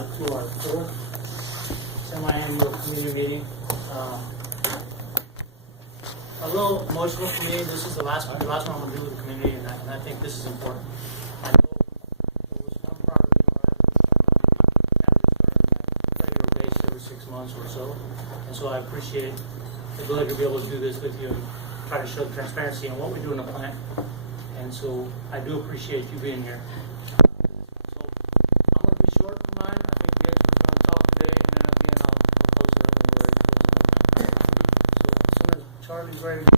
to our fourth semi-annual community meeting. A little emotional for me. This is the last one I'm going to do with the community, and I think this is important. I know it was one part of the regular base every 6 months or so, and so I appreciate the ability to be able to do this with you and try to show transparency in what we do in the plant. And so I do appreciate you being here. So I'm going to be short for mine. I think the experts are going to talk today, and then at the end I'll close it up and we're ready to close it up. So as soon as Charlie's ready to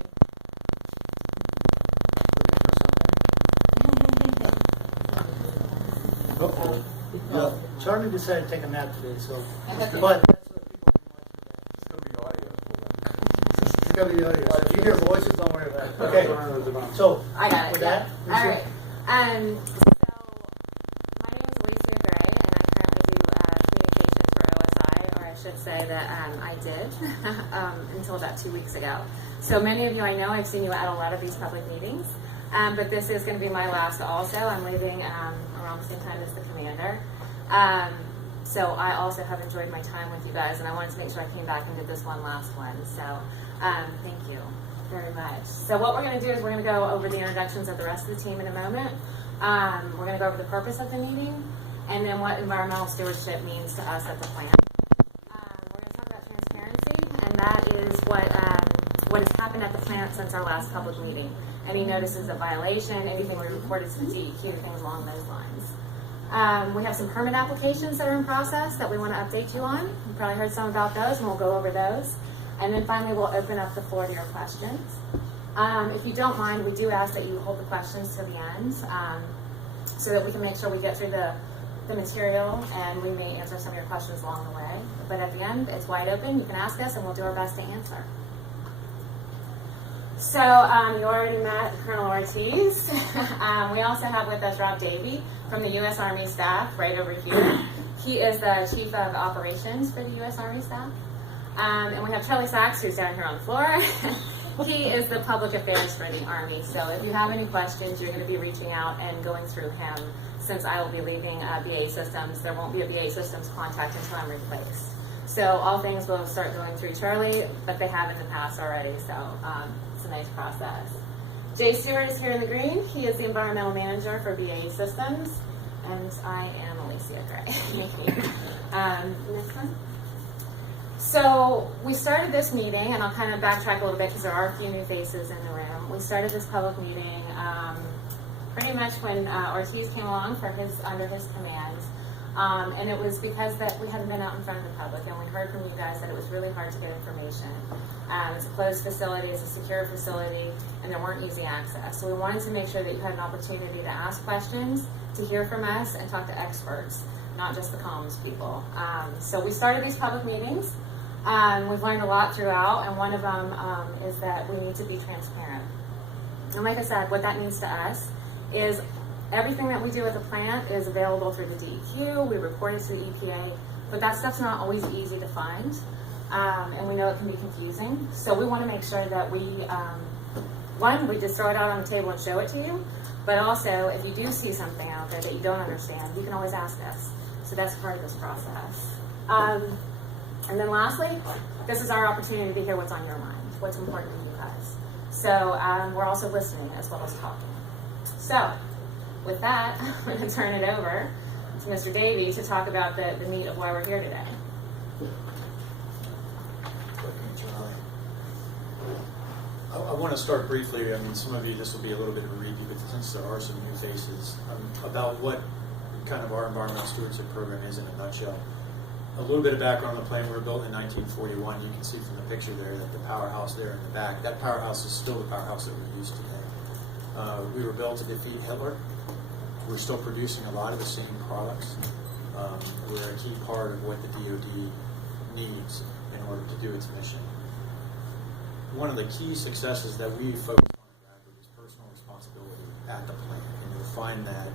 go. Charlie decided to take a nap today, so but that's what people can watch today. It's going to be the audio. If you hear voices, don't worry about it. Okay. So I got it. with that, All right. So my name is Alicia Gray, and I currently do communications for OSI, or I should say that I did until about 2 weeks ago. So many of you I know, I've seen you at a lot of these public meetings, but this is going to be my last also. I'm leaving around the same time as the commander. So I also have enjoyed my time with you guys, and I wanted to make sure I came back and did this one last one. So thank you very much. So what we're going to do is we're going to go over the introductions of the rest of the team in a moment. We're going to go over the purpose of the meeting, and then what environmental stewardship means to us at the plant. We're going to talk about transparency, and that is what has happened at the plant since our last public meeting. Any notices of violation, anything we reported to the DEQ, things along those lines. We have some permit applications that are in process that we want to update you on. You probably heard some about those, and we'll go over those. And then finally, we'll open up the floor to your questions. If you don't mind, we do ask that you hold the questions to the end so that we can make sure we get through the material, and we may answer some of your questions along the way. But at the end, it's wide open. You can ask us, and we'll do our best to answer. So you already met Colonel Ortiz. We also have with us Rob Davey from the U.S. Army staff right over here. He is the Chief of Operations for the U.S. Army staff. And we have Charlie Sachs, who's down here on the floor. He is the Public Affairs for the Army. So if you have any questions, you're going to be reaching out and going through him. Since I will be leaving BAE Systems, there won't be a BAE Systems contact until I'm replaced. So all things will start going through Charlie, but they have in the past already. So it's a nice process. Jay Stewart is here in the green. He is the Environmental Manager for BAE Systems. And I am Alicia Gray. Next one. So we started this meeting, and I'll kind of backtrack a little bit because there are a few new faces in the room. We started this public meeting pretty much when Ortiz came along under his command. And it was because that we hadn't been out in front of the public, and we heard from you guys that it was really hard to get information. It's a closed facility, it's a secure facility, and there weren't easy access. So we wanted to make sure that you had an opportunity to ask questions, to hear from us, and talk to experts, not just the comms people. So we started these public meetings. We've learned a lot throughout, and one of them is that we need to be transparent. And like I said, what that means to us is everything that we do at the plant is available through the DEQ. We report it to the EPA, but that stuff's not always easy to find, and we know it can be confusing. So we want to make sure that we just throw it out on the table and show it to you, but also if you do see something out there that you don't understand, you can always ask us. So that's part of this process. And then lastly, this is our opportunity to hear what's on your mind, what's important to you guys. So we're also listening as well as talking. So with that, I'm going to turn it over to Mr. Davey to talk about the meat of why we're here today. I want to start briefly. I mean, some of you, this will be a little bit of a review, but since there are some new faces, about what kind of our environmental stewardship program is in a nutshell. A little bit of background on the plant. We were built in 1941. You can see from the picture there that the powerhouse there in the back, that powerhouse is still the powerhouse that we use today. We were built to defeat Hitler. We're still producing a lot of the same products. We're a key part of what the DoD needs in order to do its mission. One of the key successes that we focus on at Radford is personal responsibility at the plant, and you'll find that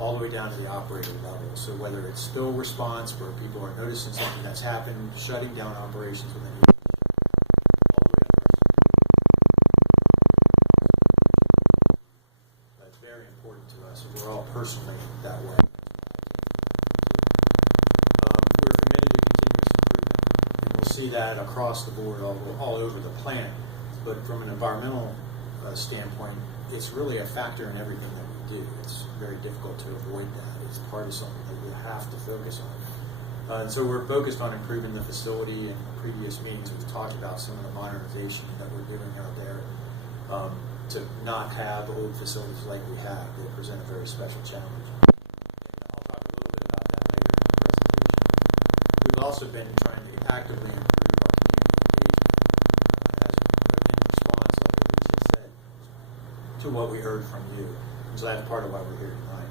all the way down to the operator level. So whether it's spill response, where people are noticing something that's happened, shutting down operations when they need all the way up. That's very important to us, and we're all personally that way. see that across the board all over the plant, but from an environmental standpoint, it's really a factor in everything that we do. It's very difficult to avoid that. It's part of something that you have to focus on. And so we're focused on improving the facility. In previous meetings, we've talked about some of the modernization that we're doing out there to not have old facilities like we have. They present a very special challenge. And I'll talk a little bit about that later in the presentation. We've also been trying to actively improve our community engagement in response, like Alicia said, to what we heard from you. And so that's part of why we're here tonight.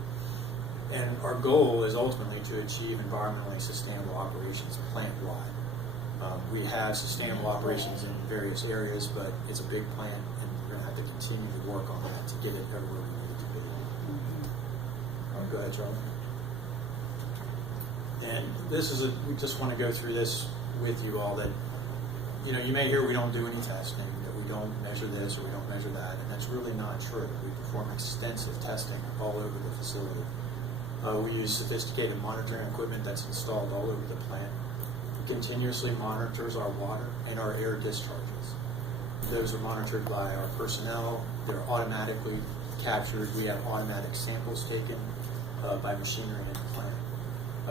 And our goal is ultimately to achieve environmentally sustainable operations plant-wide. We have sustainable operations in various areas, but it's a big plant, and we're going to have to continue to work on that to get it everywhere we need it to be. Go ahead, Charlie. And this is we just want to go through this with you all that, you may hear we don't do any testing, that we don't measure this or we don't measure that, and that's really not true. We perform extensive testing all over the facility. We use sophisticated monitoring equipment that's installed all over the plant. It continuously monitors our water and our air discharges. Those are monitored by our personnel. They're automatically captured. We have automatic samples taken by machinery in the plant.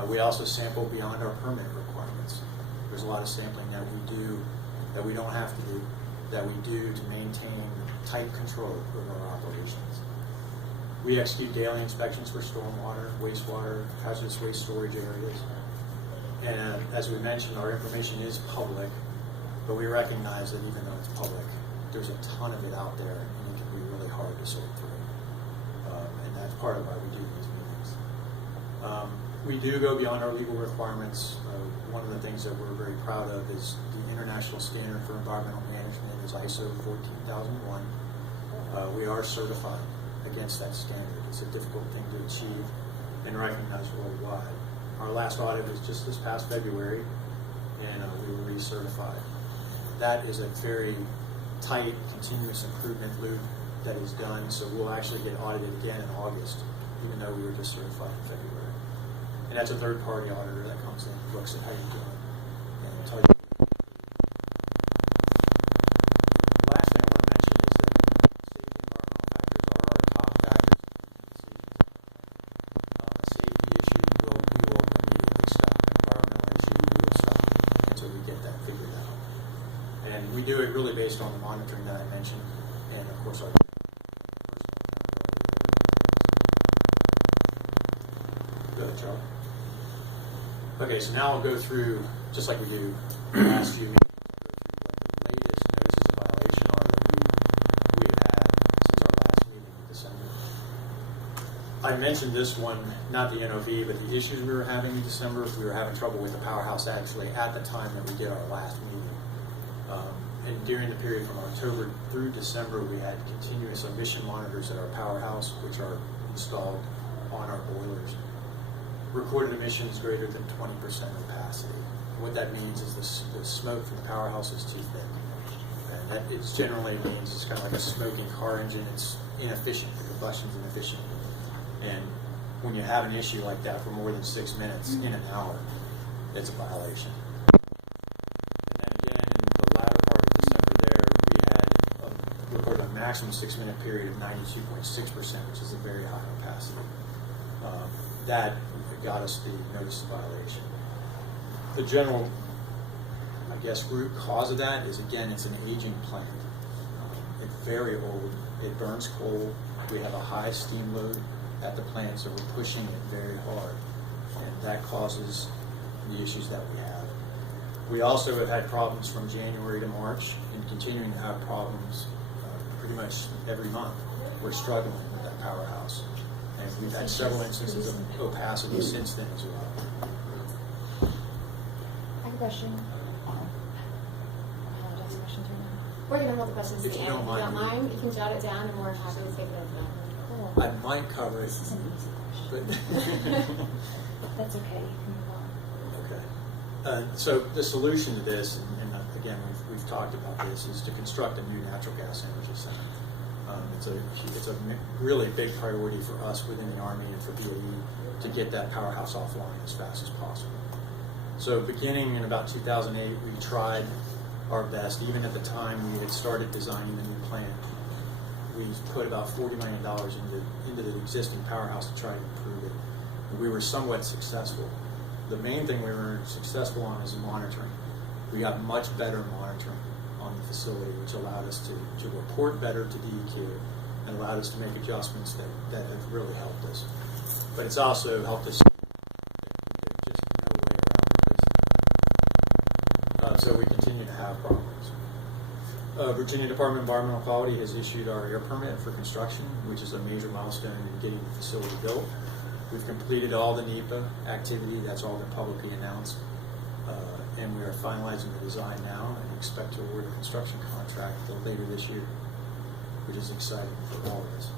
We also sample beyond our permit requirements. There's a lot of sampling that we do that we don't have to do, that we do to maintain tight control over our operations. We execute daily inspections for stormwater, wastewater, hazardous waste storage areas. And as we mentioned, our information is public, but we recognize that even though it's public, there's a ton of it out there, and it can be really hard to sort through. And that's part of why we do these meetings. We do go beyond our legal requirements. One of the things that we're very proud of is the International Standard for Environmental Management is ISO 14001. We are certified against that standard. It's a difficult thing to achieve and recognized worldwide. Our last audit was just this past February, and we were recertified. That is a very tight, continuous improvement loop that is done, so we'll actually get audited again in August, even though we were just certified in February. And that's a third-party auditor that comes in, looks at how you're doing, and tell you. The last thing I want to mention is that safety and environmental factors are our top factors in decisions. A safety issue, we will immediately stop. Environmental issue, we will stop until we get that figured out. And we do it really based on the monitoring that I mentioned, and of course our personal accountability. Go ahead, Charlie. Okay, so now I'll go through, just like we do the last few meetings, I'll go through what the latest notices of violation are that we have had since our last meeting in December. I mentioned this one, not the NOV, but the issues we were having in December. We were having trouble with the powerhouse actually at the time that we did our last meeting. And during the period from October through December, we had continuous emission monitors at our powerhouse, which are installed on our boilers. Recorded emissions greater than 20% opacity. What that means is the smoke from the powerhouse is too thick. And that it generally means it's kind of like a smoking car engine. It's inefficient. The combustion's inefficient. And when you have an issue like that for more than 6 minutes in an hour, it's a violation. And then again, in the latter part of December there, we had recorded a maximum 6-minute period of 92.6%, which is a very high opacity. That got us the notice of violation. The general, root cause of that is, again, it's an aging plant. It's very old. It burns coal. We have a high steam load at the plant, so we're pushing it very hard, and that causes the issues that we have. We also have had problems from January to March, and continuing to have problems pretty much every month. We're struggling with that powerhouse. And we've had several instances of opacity since then as well. I have a question. I apologize for questions right now. We're going to hold the questions If to the you end. don't If you don't mind. mind, you can jot it down, and we're happy to take it over. Cool. I might cover it, This is an easy question. but That's okay. You can move on. okay. So the solution to this, and again, we've talked about this, is to construct a new natural gas energy center. It's a really big priority for us within the Army and for BAE to get that powerhouse offline as fast as possible. So beginning in about 2008, we tried our best. Even at the time we had started designing the new plant, we put about $40 million into the existing powerhouse to try to improve it. And we were somewhat successful. The main thing we were successful on is monitoring. We got much better monitoring on the facility, which allowed us to report better to DEQ and allowed us to make adjustments that have really helped us. But it's also helped us there's just no way around this. So we continue to have problems. Virginia Department of Environmental Quality has issued our air permit for construction, which is a major milestone in getting the facility built. We've completed all the NEPA activity. That's all been publicly announced. And we are finalizing the design now and expect to award a construction contract later this year, which is exciting for all of us.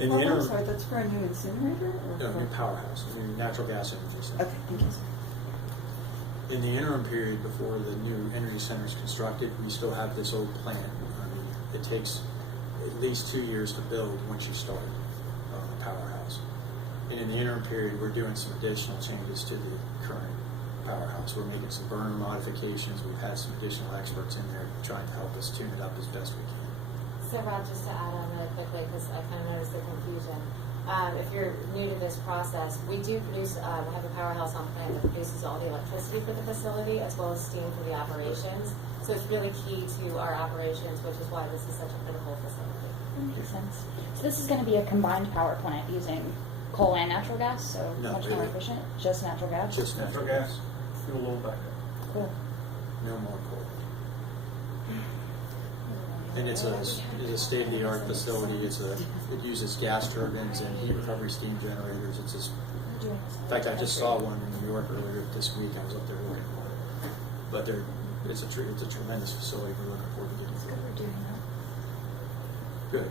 In the I'm interim, sorry, that's for a new incinerator? Or no, for- new powerhouse, new natural gas energy center. Okay, thank you. In the interim period before the new energy center is constructed, we still have this old plant. I mean, it takes at least 2 years to build once you start the powerhouse. And in the interim period, we're doing some additional changes to the current powerhouse. We're making some burner modifications. We've had some additional experts in there trying to help us tune it up as best we can. So Rob, just to add on really quickly, because I kind of noticed the confusion. If you're new to this process, we do produce, we have a powerhouse on plant that produces all the electricity for the facility as well as steam for the operations. So it's really key to our operations, which is why this is such a critical facility. That makes sense. So this is going to be a combined power plant using coal and natural gas, so No, much more really. efficient. Just natural gas. Just Natural gas, fuel oil backup. Cool. no more coal. And it's a state-of-the-art facility. It uses gas turbines and heat recovery steam generators. In fact, I just saw one in New York earlier this week. I was up there looking for it. But it's a tremendous facility. We're looking forward to getting That's through good it. we're doing that. Good,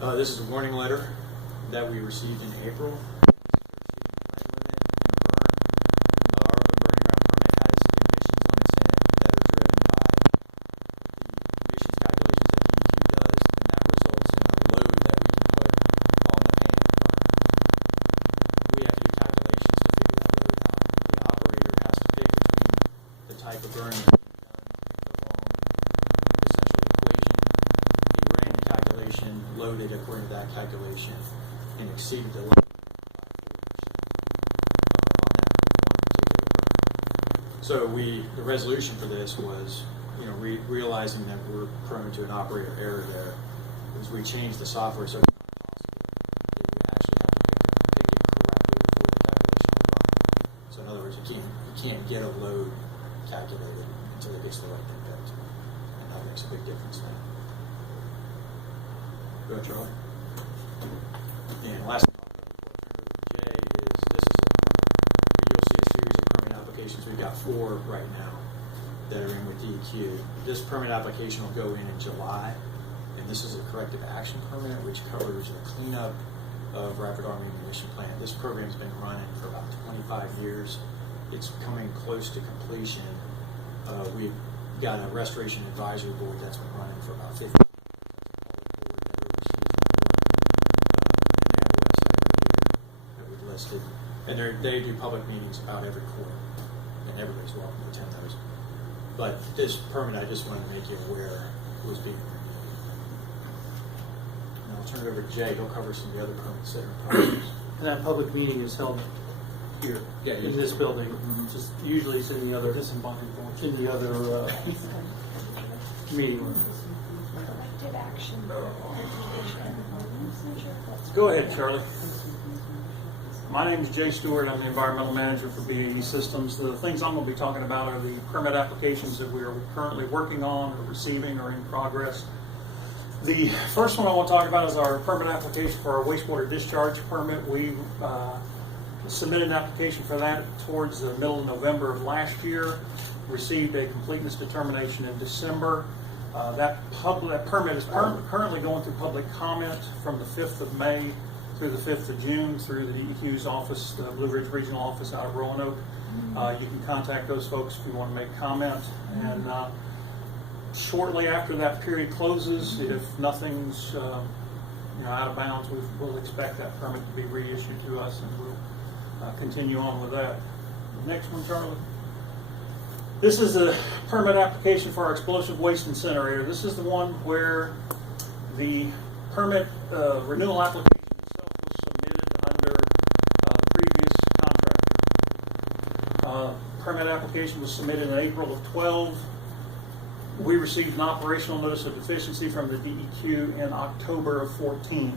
John. This is a warning letter that we received in April. Our burning ground permit has emissions limits in it that are driven by the emissions calculations that DEQ does, and that results in a load that we can put on the paint burner. We have to do calculations to figure that load out. The operator has to pick between the type of burning that we've done, the wrong essential equation. We ran the calculation, loaded according to that calculation, and exceeded the limit by 4% on that one particular burner. So the resolution for this was, realizing that we're prone to an operator error there, is we changed the software so it's not possible that we actually have to pick it correctly before the calculation will run. So in other words, you can't get a load calculated until it gets the right index, and that makes a big difference now. Go ahead, Charlie. And last thing I'll cover before I turn it over to Jay is you'll see a series of permit applications. We've got 4 right now that are in with DEQ. This permit application will go in July, and this is a corrective action permit which covers the cleanup of Radford Army Ammunition Plant. This program's been running for about 25 years. It's coming close to completion. We've got a restoration advisory board that's been running for about 50 years. And they do public meetings about every quarter, and everybody's welcome to attend those. But this permit, I just wanted to make you aware, was being renewed. And I'll turn it over to Jay. He'll cover some of the other permits that are in progress. And that public meeting is held here, Yeah, in usually. this building. Just usually it's in the other meeting room. Corrective action. Go ahead, Charlie. My name is Jay Stewart. I'm the environmental manager for BAE Systems. The things I'm going to be talking about are the permit applications that we are currently working on or receiving or in progress. The first one I want to talk about is our permit application for our wastewater discharge permit. We submitted an application for that towards the middle of November of last year, received a completeness determination in December. That permit is currently going through public comment from the 5th of May through the 5th of June through the DEQ's office, the Blue Ridge Regional Office out of Roanoke. You can contact those folks if you want to make comment. And shortly after that period closes, if nothing's out of bounds, we'll expect that permit to be reissued to us, and we'll continue on with that. Next one, Charlie. This is a permit application for our explosive waste incinerator. This is the one where the permit renewal application itself was submitted under the previous contractor. Permit application was submitted in April of 12. We received an operational notice of deficiency from the DEQ in October of 14.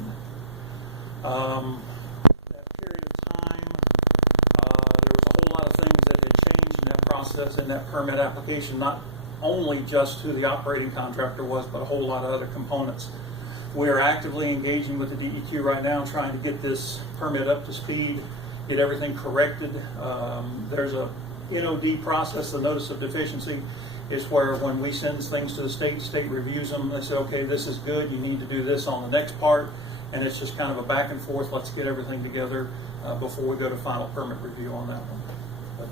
That period of time, there was a whole lot of things that had changed in that process, in that permit application, not only just who the operating contractor was, but a whole lot of other components. We are actively engaging with the DEQ right now, trying to get this permit up to speed, get everything corrected. There's a NOD process, the notice of deficiency, is where when we send things to the state reviews them, they say, okay, this is good, you need to do this on the next part, and it's just kind of a back and forth, let's get everything together before we go to final permit review on that one. But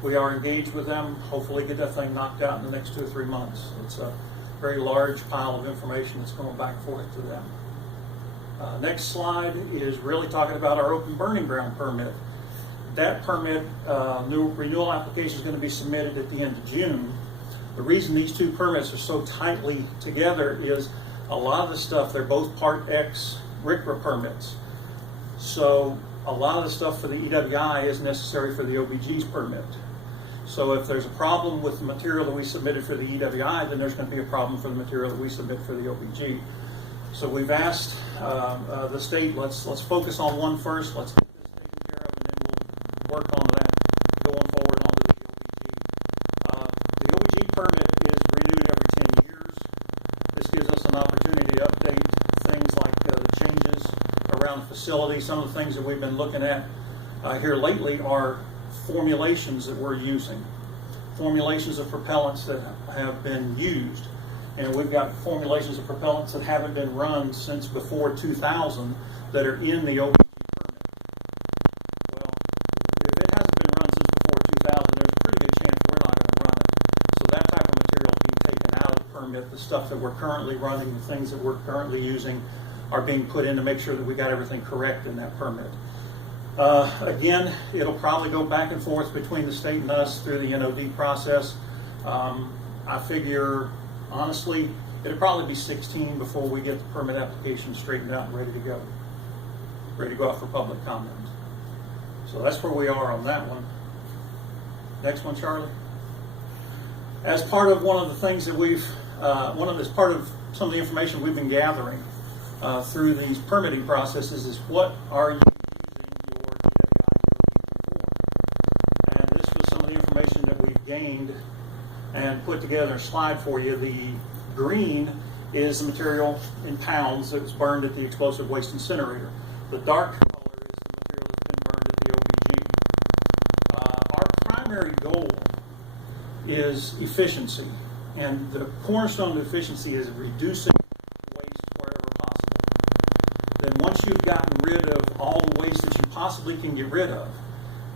we are engaged with them, hopefully get that thing knocked out in the next 2 or 3 months. It's a very large pile of information that's going back and forth to them. Next slide is really talking about our open burning ground permit. That permit, new renewal application is going to be submitted at the end of June. The reason these two permits are so tightly together is a lot of the stuff, they're both Part X RCRA permits. So a lot of the stuff for the EWI is necessary for the OBG's permit. So if there's a problem with the material that we submitted for the EWI, then there's going to be a problem for the material that we submit for the OBG. So we've asked the state, let's focus on one first, let's get this taken care of, and then we'll work on that going forward onto the OBG. The OBG permit is renewed every 10 years. This gives us an opportunity to update things like the changes around the facility. Some of the things that we've been looking at here lately are formulations that we're using, formulations of propellants that have been used. And we've got formulations of propellants that haven't been run since before 2000 that are in the OBG permit. Well, if it hasn't been run since before 2000, there's a pretty good chance we're not going to run it. So that type of material is being taken out of the permit. The stuff that we're currently running, the things that we're currently using, are being put in to make sure that we got everything correct in that permit. Again, it'll probably go back and forth between the state and us through the NOD process. I figure, honestly, it'll probably be 16 before we get the permit application straightened out and ready to go out for public comment. So that's where we are on that one. Next one, Charlie. As part of one of the things that we've, as part of some of the information we've been gathering through these permitting processes is what are you using your for? And this was some of the information that we've gained and put together a slide for you. The green is the material in pounds that was burned at the explosive waste incinerator. The dark color is the material that's been burned at the OBG. Our primary goal is efficiency, and the cornerstone of efficiency is reducing waste wherever possible. Then once you've gotten rid of all the waste that you possibly can get rid of,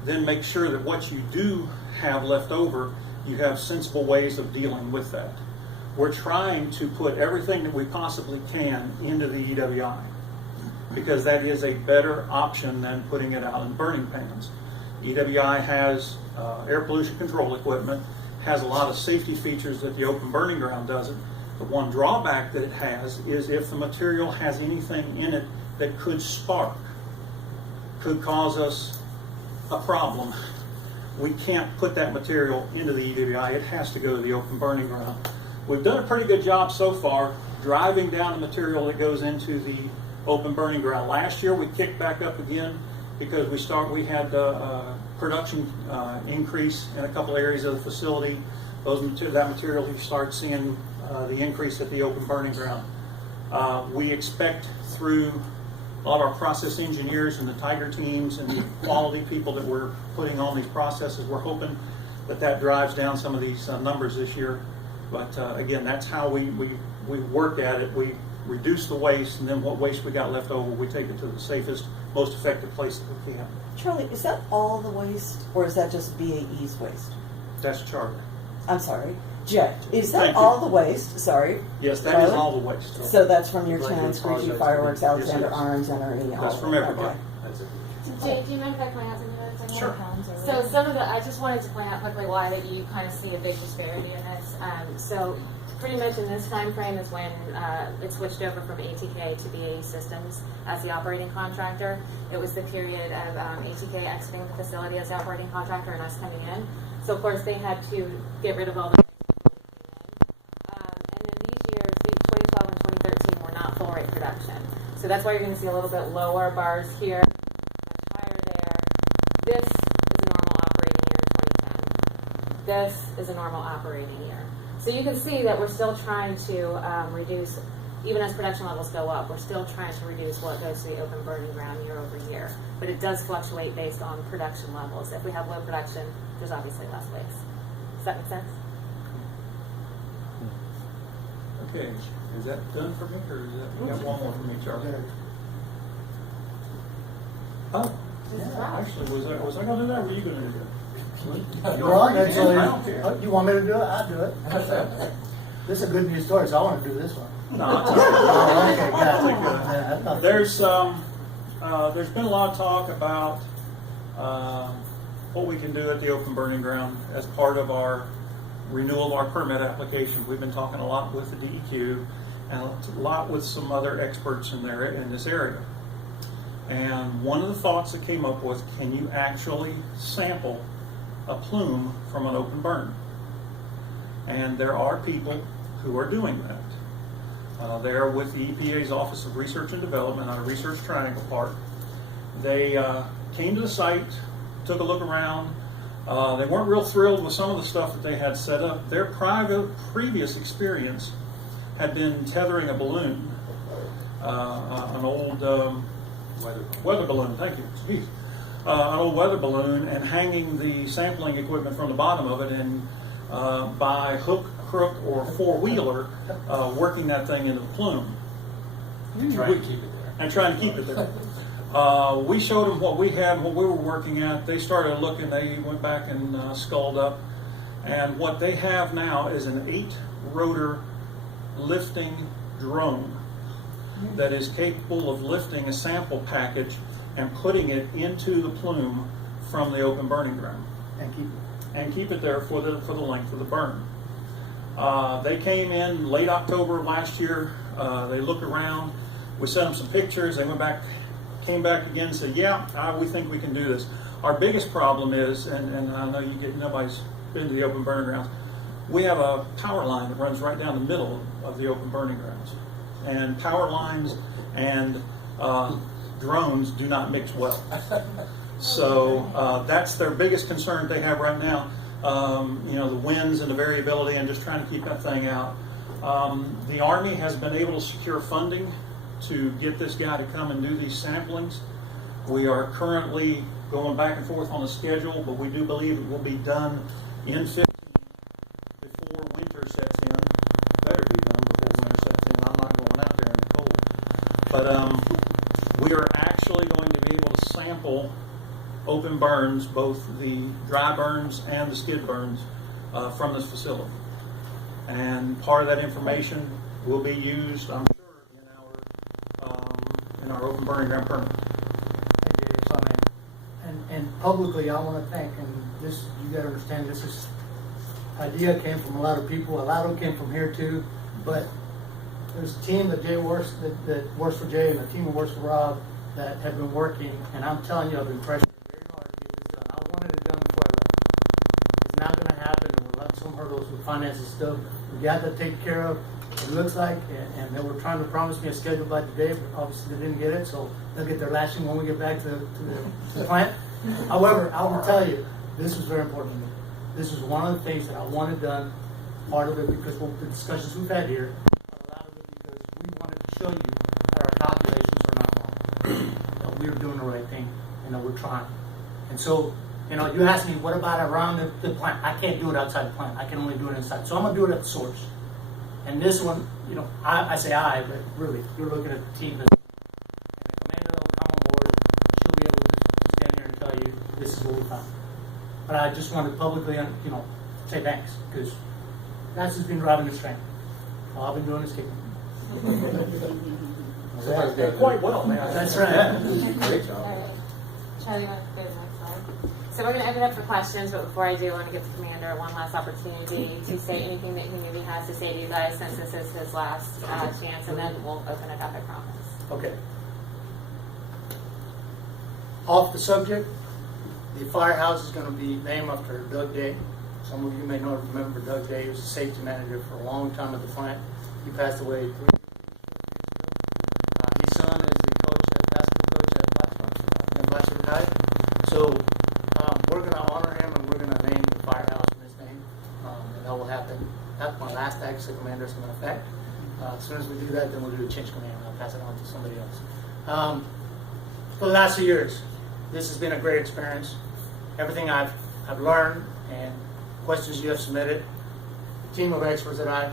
then make sure that what you do have left over, you have sensible ways of dealing with that. We're trying to put everything that we possibly can into the EWI because that is a better option than putting it out in burning pans. EWI has air pollution control equipment, has a lot of safety features that the open burning ground doesn't. The one drawback that it has is if the material has anything in it that could spark, could cause us a problem, we can't put that material into the EWI. It has to go to the open burning ground. We've done a pretty good job so far driving down the material that goes into the open burning ground. Last year we kicked back up again because we had production increase in a couple areas of the facility. That material, you start seeing the increase at the open burning ground. We expect through a lot of our process engineers and the Tiger teams and the quality people that we're putting on these processes, we're hoping that drives down some of these numbers this year. But again, that's how we work at it. We reduce the waste, and then what waste we got left over, we take it to the safest, most effective place that we can. Charlie, is that all the waste, or is that just BAE's waste? That's Charlie. I'm sorry, Jay. Is Thank that you. all the waste? Sorry. Yes, that Charlie? is all the waste. So that's from your Like chance, the projects. Screechy Fireworks, Yes, Alexander yes. Arms, NRE, all That's of from it. everybody. Okay. That's it. Jay, do you mind if I point out something really quick? Sure. pounds or So some of the, I just wanted to point out quickly why that you kind of see a big disparity in this. So pretty much in this time frame is when it switched over from ATK to BAE Systems as the operating contractor. It was the period of ATK exiting the facility as the operating contractor and us coming in. So of course they had to get rid of all the and then these years, 2012 and 2013 were not full rate production. So that's why you're going to see a little bit lower bars here, much higher there. This is a normal operating year in 2010. This is a normal operating year. So you can see that we're still trying to reduce, even as production levels go up, we're still trying to reduce what goes to the open burning ground year over year. But it does fluctuate based on production levels. If we have low production, there's obviously less waste. Does that make sense? Okay, is that done for me, or is that, you got one more for me, Charlie? Oh, actually, was I gonna do that, or were you gonna do that? You're on it, so I don't care. you want me to do it? I'll do it. This is a good news story, so I want to do this one. No, it's all right. Oh, okay, got it. It's okay. Yeah, I thought- There's been a lot of talk about what we can do at the open burning ground as part of our renewal of our permit application. We've been talking a lot with the DEQ and a lot with some other experts in this area. And one of the thoughts that came up was, can you actually sample a plume from an open burn? And there are people who are doing that. They are with the EPA's Office of Research and Development on a Research Triangle Park. They came to the site, took a look around. They weren't real thrilled with some of the stuff that they had set up. Their previous experience had been tethering a balloon, an old weather balloon, thank you. Jeez. An old weather balloon, and hanging the sampling equipment from the bottom of it, and by hook, crook, or four-wheeler, working that thing into the plume. Trying to keep it there. And trying to keep it there. We showed them what we had, what we were working at. They started looking, they went back and sculled up. And what they have now is an 8-rotor lifting drone that is capable of lifting a sample package and putting it into the plume from the open burning ground. And keep it. Keep it there for the length of the burn. They came in late October of last year. They looked around. We sent them some pictures. They came back again and said, yeah, we think we can do this. Our biggest problem is, and I know nobody's been to the open burning grounds, we have a power line that runs right down the middle of the open burning grounds. And power lines and drones do not mix well. So that's their biggest concern they have right now. The winds and the variability and just trying to keep that thing out. The Army has been able to secure funding to get this guy to come and do these samplings. We are currently going back and forth on the schedule, but we do believe it will be done in 15 before winter sets in. Better be done before winter sets in. I'm not going out there in the cold. But we are actually going to be able to sample open burns, both the dry burns and the skid burns, from this facility. And part of that information will be used, I'm sure, in our open burning ground permit. And publicly, I want to thank, and this, you got to understand, this idea came from a lot of people. A lot of them came from here too, but there's a team that works for Jay, and a team that works for Rob that have been working, and I'm telling you, I've been pressing very hard to get this done. I wanted it done before I left. It's not going to happen, and we'll have some hurdles with finances stuff. We got that taken care of. It looks like, and they were trying to promise me a schedule by today, but obviously they didn't get it, so they'll get their lashing when we get back to the plant. However, I will tell you, this is very important to me. This is one of the things that I wanted done, part of it because of the discussions we've had here, but a lot of it because we wanted to show you that our calculations are not wrong, that we're doing the right thing, and that we're trying. And so, you asked me, what about around the plant? I can't do it outside the plant. I can only do it inside. So I'm going to do it at the source. And this one, I say I, but really, you're looking at the team. And the commander will come on board. She'll be able to stand here and tell you this is what we found. But I just wanted to publicly, say thanks, because that's just been driving this train. All I've been doing is kicking. Quite well, man. That's right. Great job. All right. Charlie, you want to go to the next slide? So we're going to open it up for questions, but before I do, I want to give the commander one last opportunity to say anything that he maybe has to say to you guys, since this is his last chance, and then we'll open it up, I promise. Okay. Off the subject, the firehouse is going to be named after Doug Day. Some of you may not remember Doug Day. He was a safety manager for a long time at the plant. He passed away 3 years ago. His son is the coach, basketball coach at Blacksburg High. So we're going to honor him, and we're going to name the firehouse in his name. And that will happen. That's my last act as commander is going to affect. As soon as we do that, then we'll do a change command, and I'll pass it on to somebody else. For the last 2 years, this has been a great experience. Everything I've learned and questions you have submitted, team of experts that I've